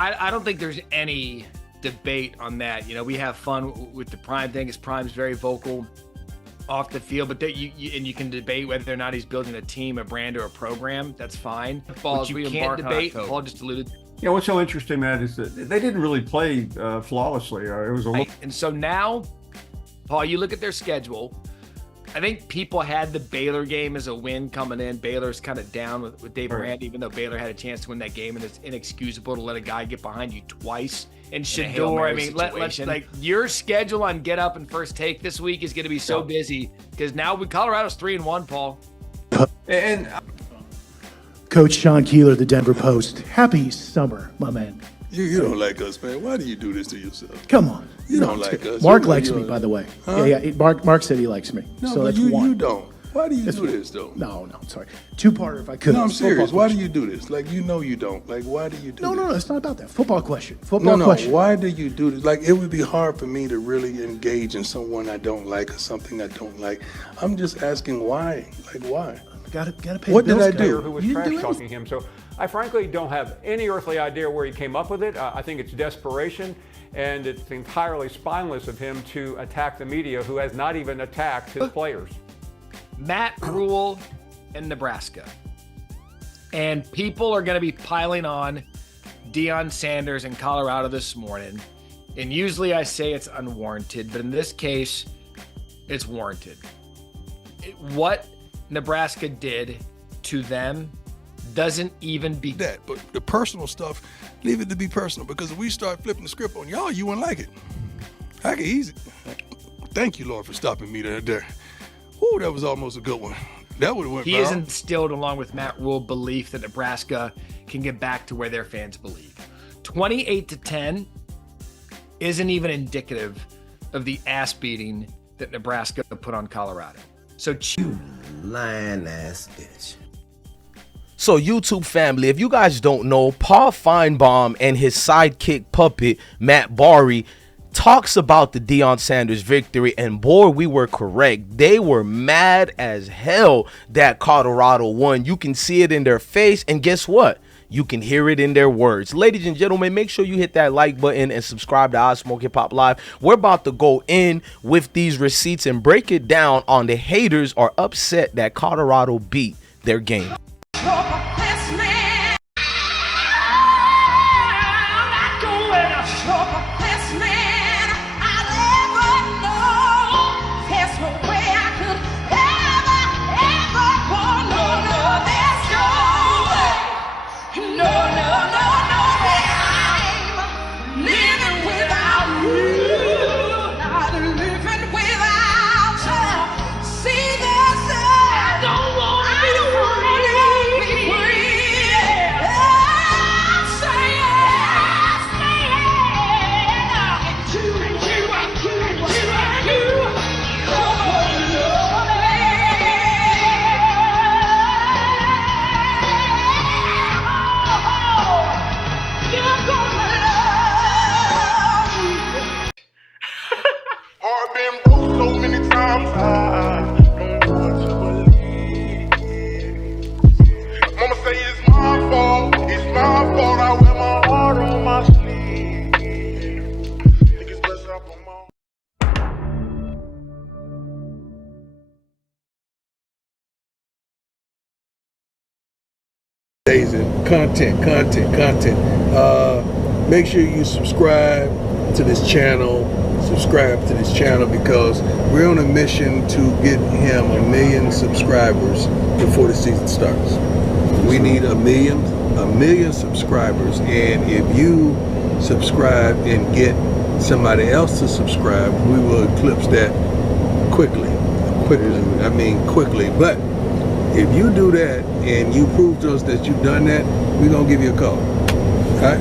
I don't think there's any debate on that. You know, we have fun with the Prime thing. His Prime's very vocal off the field, but you can debate whether or not he's building a team, a brand, or a program. That's fine. But you can't debate. Paul just alluded. Yeah, what's so interesting, Matt, is that they didn't really play flawlessly. It was a little... And so now, Paul, you look at their schedule. I think people had the Baylor game as a win coming in. Baylor's kind of down with Dave Aranda, even though Baylor had a chance to win that game, and it's inexcusable to let a guy get behind you twice. And shedeur, I mean, let's like your schedule on Get Up and First Take this week is going to be so busy because now Colorado's 3-1, Paul. And Coach Sean Keeler, the Denver Post. Happy summer, my man. You don't like us, man. Why do you do this to yourself? Come on. You don't like us. Mark likes me, by the way. Huh? Yeah. Mark said he likes me. No, so but that's you one. you don't. Why do you do this, though? No, sorry. Two-parter if I could. No, I'm serious. Why do you do this? Like, you know you don't. Like, why do you do this? No, it's not about that. Football question. No, why do you do this? Like, it would be hard for me to really engage in someone I don't like or something I don't like. I'm just asking why. Like, why? Gotta pay What the bills. did I do? Who was trash-talking him. So I frankly don't have any earthly idea where he came up with it. I think it's desperation, and it's entirely spineless of him to attack the media who has not even attacked his players. Matt Rule in Nebraska. And people are going to be piling on Deion Sanders in Colorado this morning. And usually I say it's unwarranted, but in this case, it's warranted. What Nebraska did to them doesn't even be that. But the personal stuff, leave it to be personal, because if we start flipping the script on y'all, you wouldn't like it. I can easy. Thank you, Lord, for stopping me there. Ooh, that was almost a good one. That would have went He viral. has instilled, along with Matt Rule, belief that Nebraska can get back to where their fans believe. 28-10 isn't even indicative of the ass beating that Nebraska put on Colorado. So you lying ass bitch. So YouTube family, if you guys don't know, Paul FINEBAUM and his sidekick puppet, Matt Barrie, talks about the Deion Sanders victory, and boy, we were correct. They were mad as hell that Colorado won. You can see it in their face, and guess what? You can hear it in their words. Ladies and gentlemen, make sure you hit that like button and subscribe to I Smoke Hip Hop Live. We're about to go in with these receipts and break it down on the haters are upset that Colorado beat their game. Content. Make sure you subscribe to this channel. Because we're on a mission to get him 1 million subscribers before the season starts. We need a million subscribers, and if you subscribe and get somebody else to subscribe, we will eclipse that quickly. But if you do that and you prove to us that you've done that, we're gonna give you a call. All right?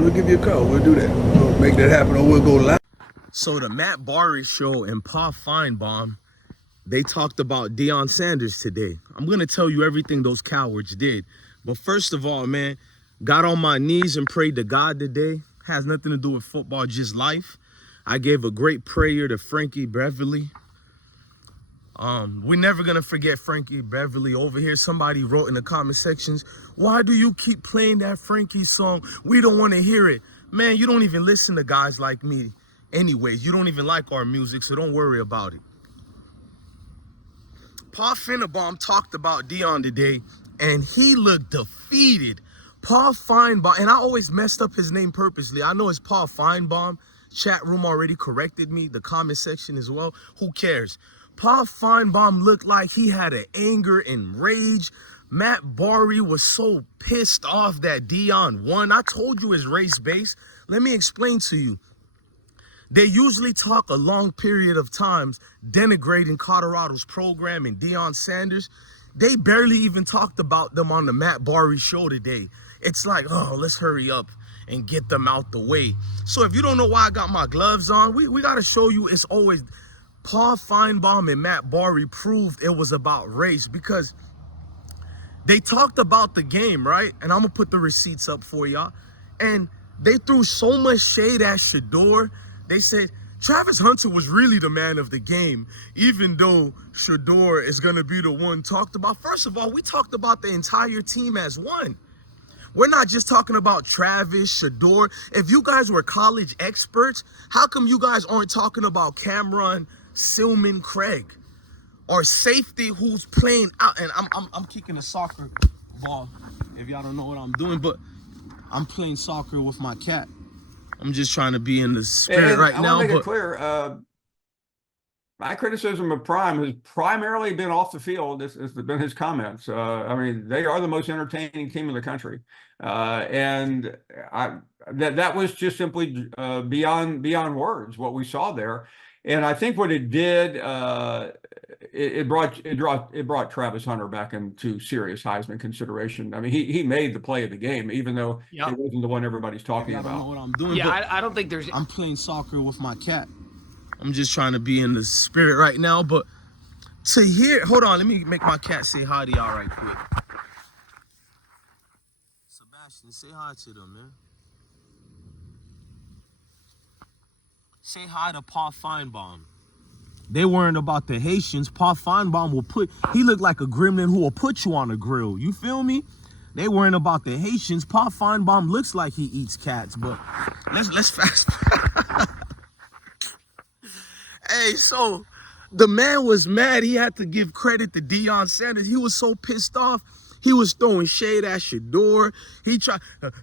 We'll give you a call. We'll do that. We'll make that happen, or we'll go live. So the Matt Barrie show and Paul FINEBAUM, they talked about Deion Sanders today. I'm gonna tell you everything those cowards did. But first of all, man, got on my knees and prayed to God today. Has nothing to do with football, just life. I gave a great prayer to Frankie Beverly. We're never gonna forget Frankie Beverly over here. Somebody wrote in the comment sections, why do you keep playing that Frankie song? We don't want to hear it. Man, you don't even listen to guys like me. Anyways, you don't even like our music, so don't worry about it. Paul FINEBAUM talked about Deion today, and he looked defeated. Paul FINEBAUM, and I always messed up his name purposely. I know it's Paul FINEBAUM. Chat room already corrected me, the comment section as well. Who cares? Paul FINEBAUM looked like he had an anger and rage. Matt Barrie was so pissed off that Deion won. I told you it's race-based. Let me explain to you. They usually talk a long period of times denigrating Colorado's program and Deion Sanders. They barely even talked about them on the Matt Barrie show today. It's like, oh, let's hurry up and get them out the way. So if you don't know why I got my gloves on, we got to show you it's always Paul FINEBAUM and Matt Barrie proved it was about race, because they talked about the game, right? And I'm going to put the receipts up for y'all. And they threw so much shade at Shedeur. They said Travis Hunter was really the man of the game, even though Shedeur is going to be the one talked about. First of all, we talked about the entire team as one. We're not just talking about Travis, Shedeur. If you guys were college experts, how come you guys aren't talking about Cameron Silman Craig, or safety who's playing out? And I'm kicking a soccer ball, if y'all don't know what I'm doing, but I'm playing soccer with my cat. I'm just trying to be in the spirit right now. I want to make it clear, my criticism of Prime has primarily been off the field. It's been his comments. I mean, they are the most entertaining team in the country, and that was just simply beyond words what we saw there. And I think what it did, it brought Travis Hunter back into serious Heisman consideration. I mean, he made the play of the game, even though it wasn't the one everybody's talking about. I don't know what I'm doing. Yeah, I don't think there's. I'm playing soccer with my cat. I'm just trying to be in the spirit right now. But to hear, hold on, let me make my cat say hi to y'all right quick. Sebastian, say hi to them, man. Say hi to Paul FINEBAUM. They weren't about the Haitians. Paul FINEBAUM he looked like a gremlin who will put you on a grill. You feel me? They weren't about the Haitians. Paul FINEBAUM looks like he eats cats, but let's fast. Hey, so the man was mad. He had to give credit to Deion Sanders. He was so pissed off. He was throwing shade at Shedeur.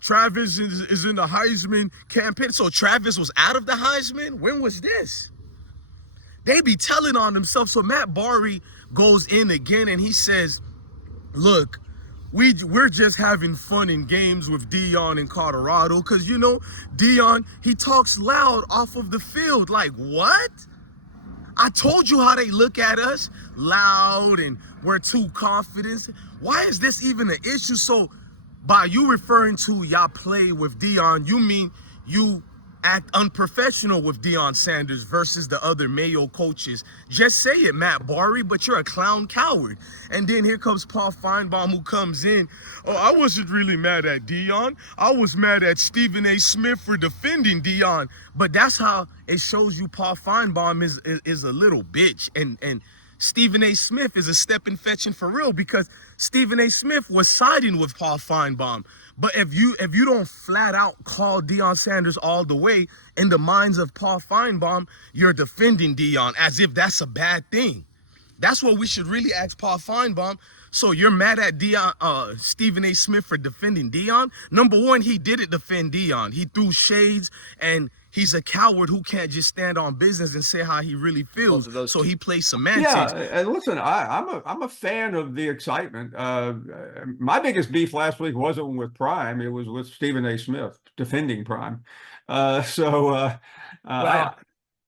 Travis is in the Heisman campaign. So Travis was out of the Heisman? When was this? They be telling on themselves. So Matt Barrie goes in again and he says, look, we're just having fun in games with Deion in Colorado. Because, you know, Deion, he talks loud off of the field. Like, what? I told you how they look at us, loud, and we're too confident. Why is this even an issue? So by you referring to y'all play with Deion, you mean you act unprofessional with Deion Sanders versus the other Mayo coaches. Just say it, Matt Barrie, but you're a clown coward. And then here comes Paul FINEBAUM, who comes in. Oh, I wasn't really mad at Deion. I was mad at Stephen A. Smith for defending Deion. But that's how it shows you Paul FINEBAUM is a little bitch. And Stephen A. Smith is a stepping fetching for real, because Stephen A. Smith was siding with Paul FINEBAUM. But if you don't flat out call Deion Sanders all the way, in the minds of Paul FINEBAUM, you're defending Deion as if that's a bad thing. That's what we should really ask Paul FINEBAUM. So you're mad at Stephen A. Smith for defending Deion? Number one, he didn't defend Deion. He threw shades, and he's a coward who can't just stand on business and say how he really feels. So he plays semantics. Yeah, and listen, I'm a fan of the excitement. My biggest beef last week wasn't with Prime; it was with Stephen A. Smith defending Prime. Well, I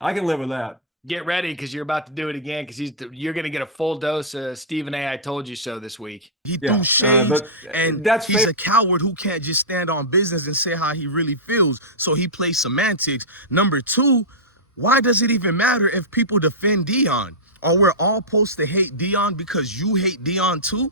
can live with that. Get ready, because you're about to do it again, because you're going to get a full dose of Stephen A. I told you so this week. He threw shades, and he's a coward who can't just stand on business and say how he really feels. So he plays semantics. Number two, why does it even matter if people defend Deion? Or we're all supposed to hate Deion because you hate Deion too?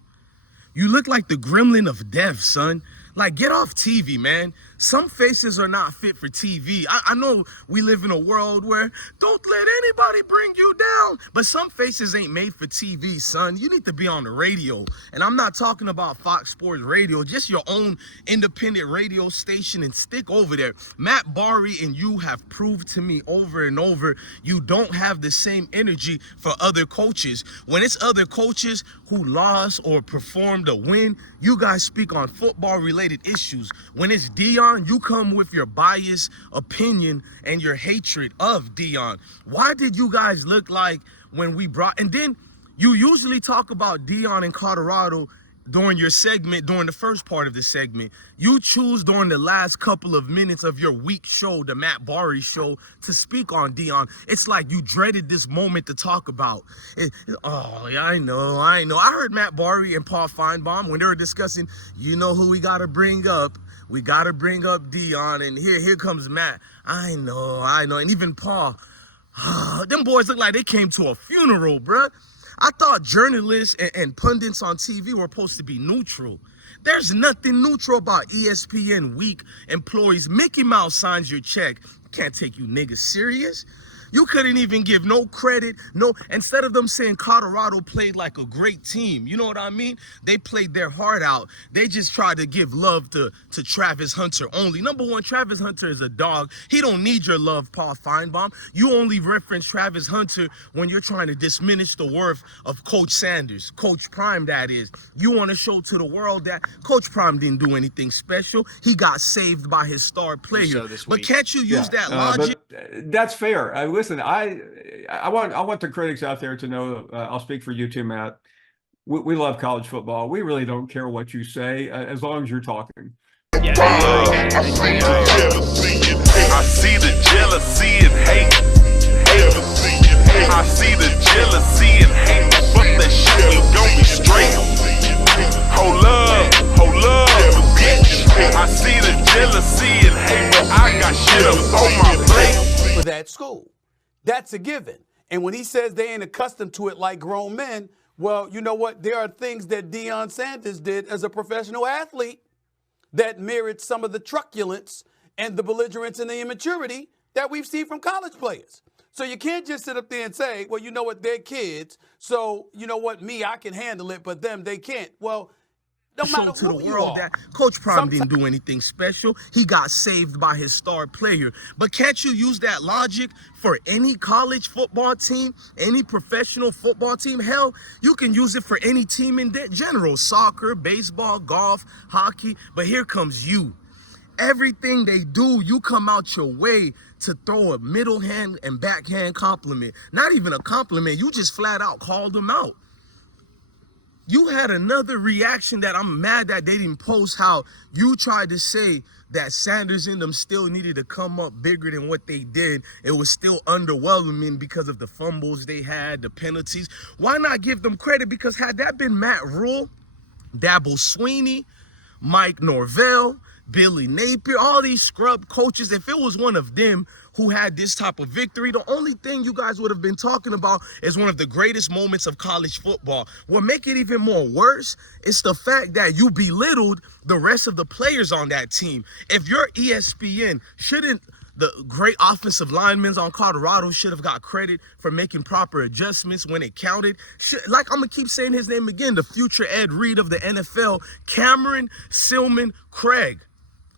You look like the gremlin of death, son. Like, get off TV, man. Some faces are not fit for TV. I know we live in a world where don't let anybody bring you down, but some faces ain't made for TV, son. You need to be on the radio. And I'm not talking about Fox Sports Radio, just your own independent radio station, and stick over there. Matt Barrie and you have proved to me over and over you don't have the same energy for other coaches. When it's other coaches who lost or performed a win, you guys speak on football related issues. When it's Deion, you come with your biased opinion and your hatred of Deion. Why did you guys look like when we brought, and then you usually talk about Deion in Colorado during your segment, during the first part of the segment. You choose during the last couple of minutes of your week show, the Matt Barrie show, to speak on Deion. It's like you dreaded this moment to talk about it. Oh, yeah, I know. I heard Matt Barrie and Paul Feinbaum when they were discussing, you know who we got to bring up. We got to bring up Deion, and here comes Matt. I know. And even Paul, them boys look like they came to a funeral, bruh. I thought journalists and pundits on TV were supposed to be neutral. There's nothing neutral about ESPN weak employees. Mickey Mouse signs your check. Can't take you niggas serious. You couldn't even give no credit. Instead of them saying Colorado played like a great team, you know what I mean? They played their heart out. They just tried to give love to Travis Hunter only. Number one, Travis Hunter is a dog. He don't need your love, Paul Feinbaum. You only reference Travis Hunter when you're trying to diminish the worth of Coach Sanders, Coach Prime, that is. You want to show to the world that Coach Prime didn't do anything special. He got saved by his star player. But can't you use that logic? That's fair. Listen, I want the critics out there to know, I'll speak for you too, Matt. We love college football. We really don't care what you say as long as you're talking. I see the jealousy and hate. I see the jealousy and hate. Fuck that shit, we gon' be straight. Hold up, bitch. I see the jealousy and hate, but I got shit up on my plate. For that school. That's a given. And when he says they ain't accustomed to it like grown men, well, you know what? There are things that Deion Sanders did as a professional athlete that mirrored some of the truculence and the belligerence and the immaturity that we've seen from college players. So you can't just sit up there and say, well, you know what? They're kids. So, you know what? Me, I can handle it, but them, they can't. Well, no matter to the who you world are. that Coach Prime didn't do anything special. He got saved by his star player. But can't you use that logic for any college football team, any professional football team? Hell, you can use it for any team in general, soccer, baseball, golf, hockey. But here comes you. Everything they do, you come out your way to throw a middle hand and backhand compliment. Not even a compliment. You just flat out called them out. You had another reaction that I'm mad that they didn't post, how you tried to say that Sanders and them still needed to come up bigger than what they did. It was still underwhelming because of the fumbles they had, the penalties. Why not give them credit? Because had that been Matt Rule, Dabo Sweeney, Mike Norvell, Billy Napier, all these scrub coaches, if it was one of them who had this type of victory, the only thing you guys would have been talking about is one of the greatest moments of college football. What make it even more worse is the fact that you belittled the rest of the players on that team. If you're ESPN, shouldn't the great offensive linemen on Colorado should have got credit for making proper adjustments when it counted? Like, I'm going to keep saying his name again, the future Ed Reed of the NFL, Cameron Silman Craig.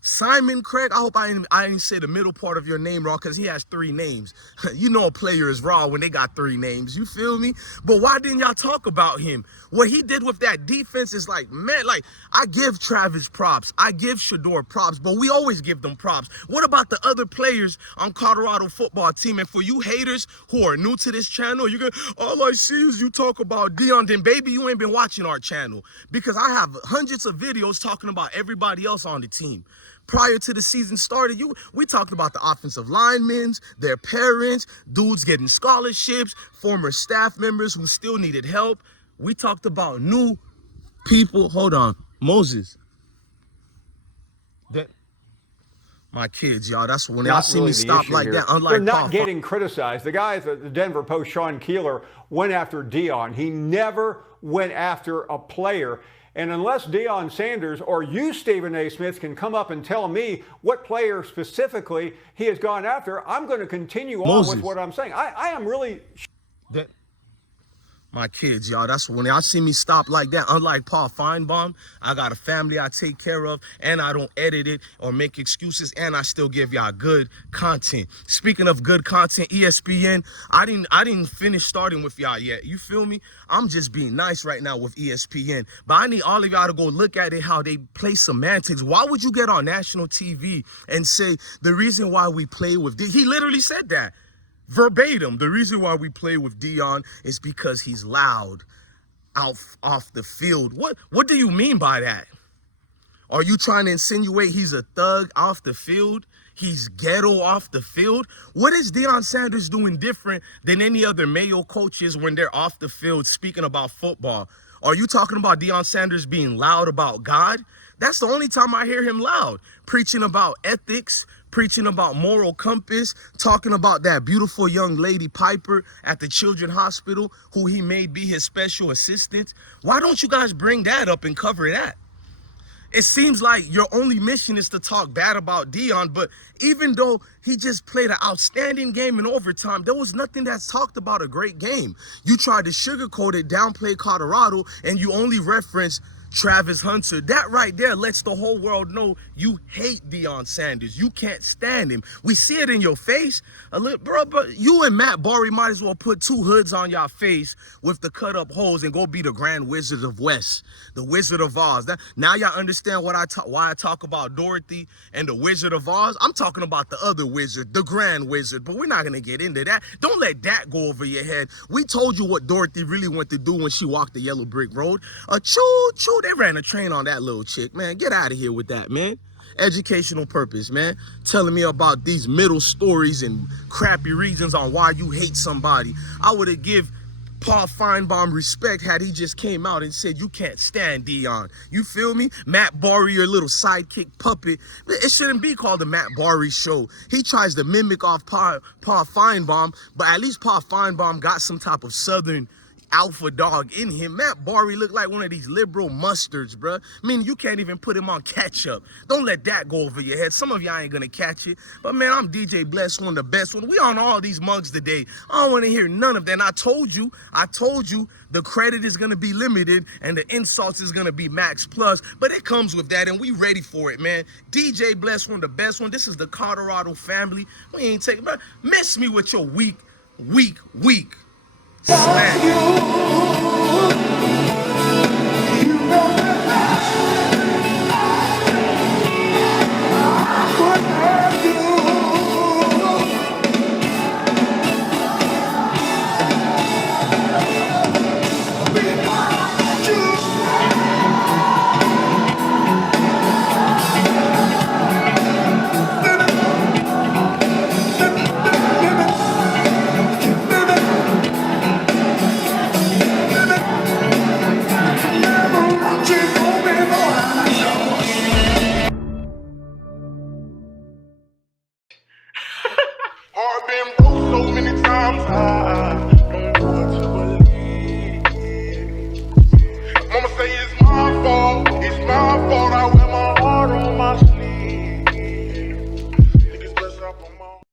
Simon Craig, I hope I didn't say the middle part of your name wrong, because he has 3 names. You know a player is raw when they got 3 names. You feel me? But why didn't y'all talk about him? What he did with that defense is like, man, like, I give Travis props. I give shedeur props, but we always give them props. What about the other players on Colorado football team? And for you haters who are new to this channel, you're going, all I see is you talk about Deion. Then, baby, you ain't been watching our channel, because I have hundreds of videos talking about everybody else on the team. Prior to the season started, we talked about the offensive linemen, their parents, dudes getting scholarships, former staff members who still needed help. We talked about new people. Hold on, Moses. My kids, y'all. That's when y'all see me stop like that. Unlike they're not getting criticized. The guys at the Denver Post, Sean Keeler, went after Deion. He never went after a player. And unless Deion Sanders or you, Stephen A. Smith, can come up and tell me what player specifically he has gone after, I'm going to continue on with what I'm saying. I am really... My kids, y'all, that's when y'all see me stop like that. Unlike Paul Feinbaum, I got a family I take care of, and I don't edit it or make excuses, and I still give y'all good content. Speaking of good content, ESPN, I didn't finish starting with y'all yet. You feel me? I'm just being nice right now with ESPN, but I need all of y'all to go look at it, how they play semantics. Why would you get on national TV and say the reason why we play with he literally said that. Verbatim, the reason why we play with Deion is because he's loud off the field. What do you mean by that? Are you trying to insinuate he's a thug off the field? He's ghetto off the field? What is Deion Sanders doing different than any other Mayo coaches when they're off the field speaking about football? Are you talking about Deion Sanders being loud about God? That's the only time I hear him loud, preaching about ethics, preaching about moral compass, talking about that beautiful young lady Piper at the Children's Hospital who he made be his special assistant. Why don't you guys bring that up and cover that? It seems like your only mission is to talk bad about Deion, but even though he just played an outstanding game in overtime, there was nothing that's talked about a great game. You tried to sugarcoat it, downplay Colorado, and you only reference Travis Hunter. That right there lets the whole world know you hate Deion Sanders. You can't stand him. We see it in your face. A little, bro, you and Matt Barrie might as well put 2 hoods on your face with the cut up holes and go be the Grand Wizard of West, the Wizard of Oz. Now y'all understand why I talk about Dorothy and the Wizard of Oz. I'm talking about the other wizard, the Grand Wizard, but we're not going to get into that. Don't let that go over your head. We told you what Dorothy really went to do when she walked the yellow brick road. Choo-choo, they ran a train on that little chick, man. Get out of here with that, man. Educational purpose, man. Telling me about these middle stories and crappy reasons on why you hate somebody. I would have give Paul Feinbaum respect had he just came out and said, you can't stand Deion. You feel me? Matt Barrie, your little sidekick puppet. It shouldn't be called the Matt Barrie show. He tries to mimic off Paul Feinbaum, but at least Paul Feinbaum got some type of Southern alpha dog in him. Matt Barrie looked like one of these liberal mustards, bruh. I mean, you can't even put him on ketchup. Don't let that go over your head. Some of y'all ain't gonna catch it. But man, I'm DJ Bless, one of the best one. We on all these mugs today. I don't want to hear none of that. And I told you, the credit is gonna be limited and the insults is gonna be max plus. But it comes with that, and we ready for it, man. DJ Bless, one of the best one. This is the Colorado family. We ain't taking, man. Miss me with your weak Heart been broke so many times, I don't know what to believe. Mama say